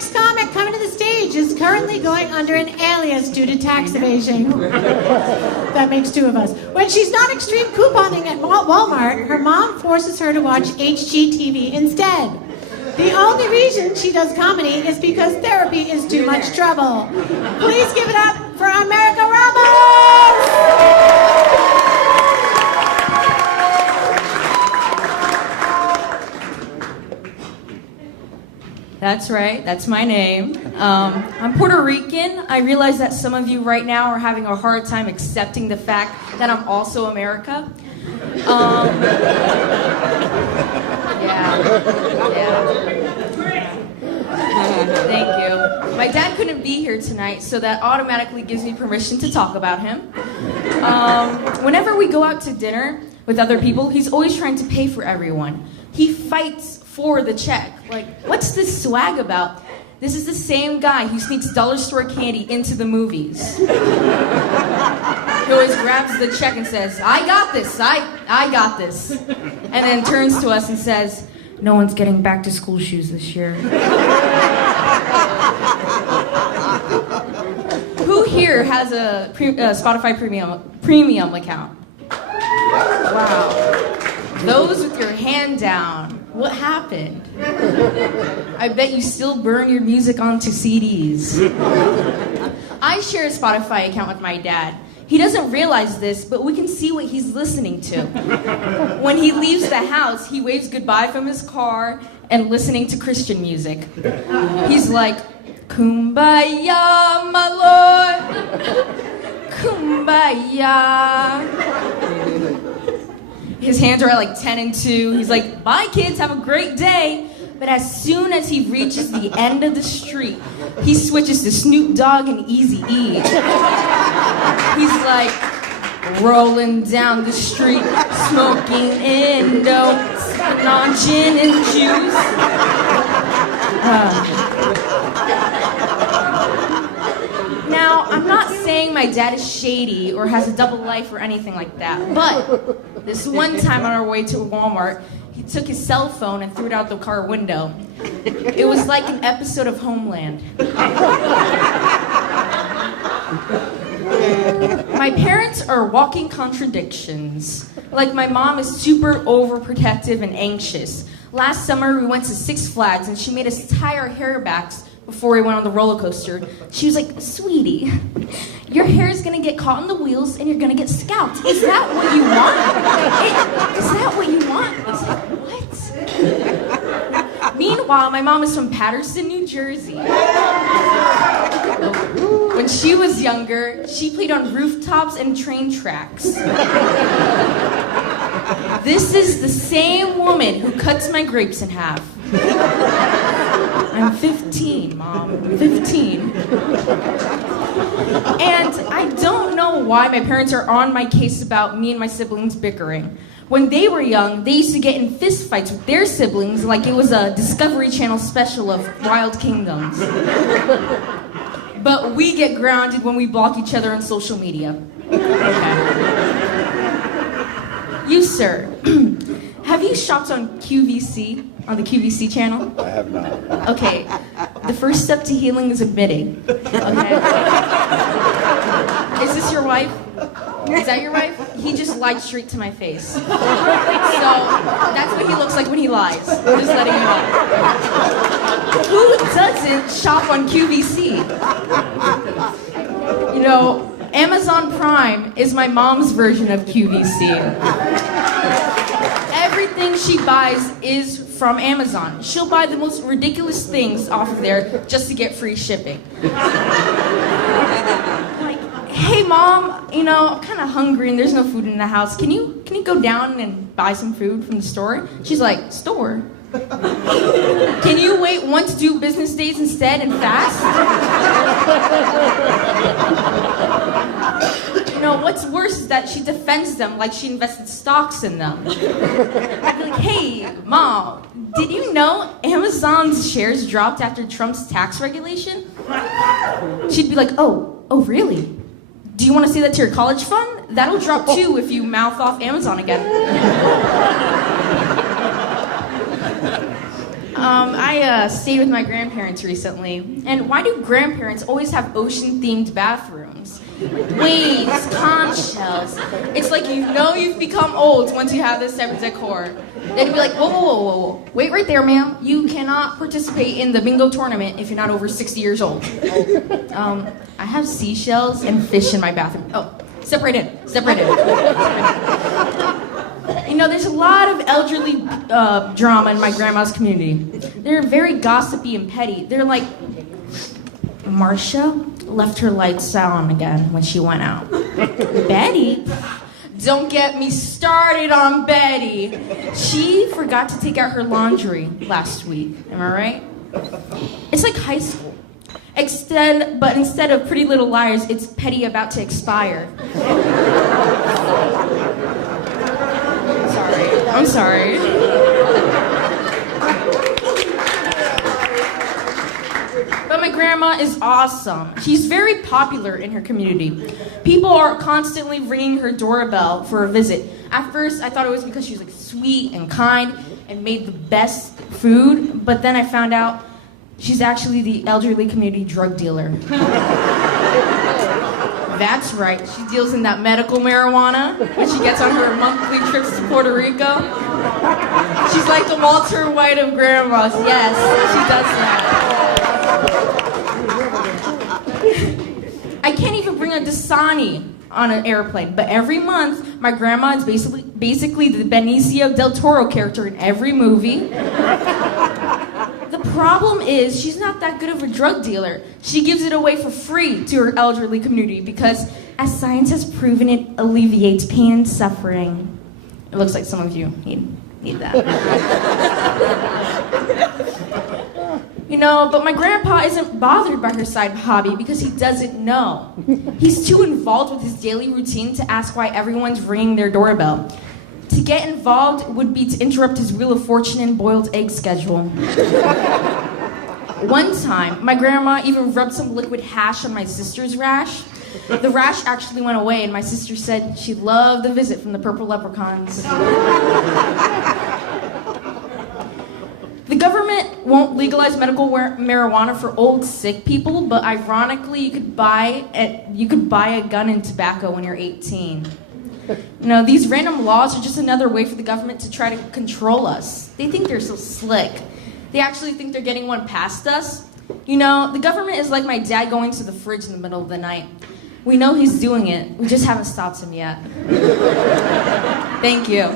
next comic coming to the stage is currently going under an alias due to tax evasion. That makes two of us. When she's not extreme couponing at Walmart, her mom forces her to watch HGTV instead. The only reason she does comedy is because therapy is too much trouble. Please give it up for America Ramos! That's right, that's my name. I'm Puerto Rican. I realize that some of you right now are having a hard time accepting the fact that I'm also America. Thank you. My dad couldn't be here tonight, so that automatically gives me permission to talk about him. Whenever we go out to dinner with other people, he's always trying to pay for everyone. He fights for the check. Like, what's this swag about? This is the same guy who sneaks dollar store candy into the movies. He always grabs the check and says, I got this, I got this. And then turns to us and says, no one's getting back to school shoes this year. Who here has a Spotify premium account? Wow. Those with your hand down. What happened? I bet you still burn your music onto CDs. I share a Spotify account with my dad. He doesn't realize this, but we can see what he's listening to. When he leaves the house, he waves goodbye from his car and listening to Christian music. He's like, Kumbaya, my Lord. Kumbaya. His hands are at like 10 and 2. He's like, bye kids, have a great day. But as soon as he reaches the end of the street, he switches to Snoop Dogg and Eazy-E. He's like, rolling down the street, smoking Indo, sipping on gin and juice. Now, I'm not saying my dad is shady or has a double life or anything like that, but this one time on our way to Walmart, he took his cell phone and threw it out the car window. It was like an episode of Homeland. My parents are walking contradictions. Like, my mom is super overprotective and anxious. Last summer, we went to Six Flags and she made us tie our hair backs before we went on the roller coaster. She was like, sweetie, your hair is gonna get caught in the wheels and you're gonna get scalped. Is that what you want? Is that what you want? I was like, what? Meanwhile, my mom is from Paterson, New Jersey. When she was younger, she played on rooftops and train tracks. This is the same woman who cuts my grapes in half. I'm 15, Mom. I'm 15. And I don't know why my parents are on my case about me and my siblings bickering. When they were young, they used to get in fist fights with their siblings like it was a Discovery Channel special of Wild Kingdoms. But we get grounded when we block each other on social media. Okay. You, sir, have you shopped on QVC? On the QVC channel? I have not. Okay. The first step to healing is admitting. Okay. Is this your wife? Is that your wife? He just lied straight to my face. So that's what he looks like when he lies. I'm just letting you know. Who doesn't shop on QVC? You know, Amazon Prime is my mom's version of QVC. Everything she buys is from Amazon. She'll buy the most ridiculous things off of there just to get free shipping. Like, hey Mom, you know, I'm kind of hungry and there's no food in the house. Can you go down and buy some food from the store? She's like, store? Can you wait 1 to 2 business days instead and fast? You know, what's worse is that she defends them like she invested stocks in them. I'd be like, hey, Mom, did you know Amazon's shares dropped after Trump's tax regulation? She'd be like, oh, really? Do you want to say that to your college fund? That'll drop too if you mouth off Amazon again. I stayed with my grandparents recently. And why do grandparents always have ocean-themed bathrooms? Waves, conch shells. It's like you know you've become old once you have this type of decor. They'd be like, whoa, whoa, whoa, whoa, whoa. Wait right there, ma'am. You cannot participate in the bingo tournament if you're not over 60 years old. I have seashells and fish in my bathroom. Oh, step right in. Step right in. You know, there's a lot of elderly drama in my grandma's community. They're very gossipy and petty. They're like, Marcia left her lights on again when she went out. Betty? Don't get me started on Betty. She forgot to take out her laundry last week. Am I right? It's like high school. But instead of Pretty Little Liars, it's Petty About to Expire. I'm sorry. But my grandma is awesome. She's very popular in her community. People are constantly ringing her doorbell for a visit. At first, I thought it was because she was like sweet and kind and made the best food, but then I found out she's actually the elderly community drug dealer. That's right, she deals in that medical marijuana when she gets on her monthly trips to Puerto Rico. She's like the Walter White of grandmas. Yes, she does that. I can't even bring a Dasani on an airplane, but every month my grandma is basically the Benicio del Toro character in every movie. The problem is she's not that good of a drug dealer. She gives it away for free to her elderly community because, as science has proven, it alleviates pain and suffering. It looks like some of you need that. You know, but my grandpa isn't bothered by her side hobby because he doesn't know. He's too involved with his daily routine to ask why everyone's ringing their doorbell. To get involved would be to interrupt his Wheel of Fortune and boiled egg schedule. One time, my grandma even rubbed some liquid hash on my sister's rash. The rash actually went away, and my sister said she loved the visit from the purple leprechauns. The government won't legalize medical marijuana for old, sick people, but ironically, you could buy a gun and tobacco when you're 18. You know, these random laws are just another way for the government to try to control us. They think they're so slick. They actually think they're getting one past us. You know, the government is like my dad going to the fridge in the middle of the night. We know he's doing it. We just haven't stopped him yet. Thank you.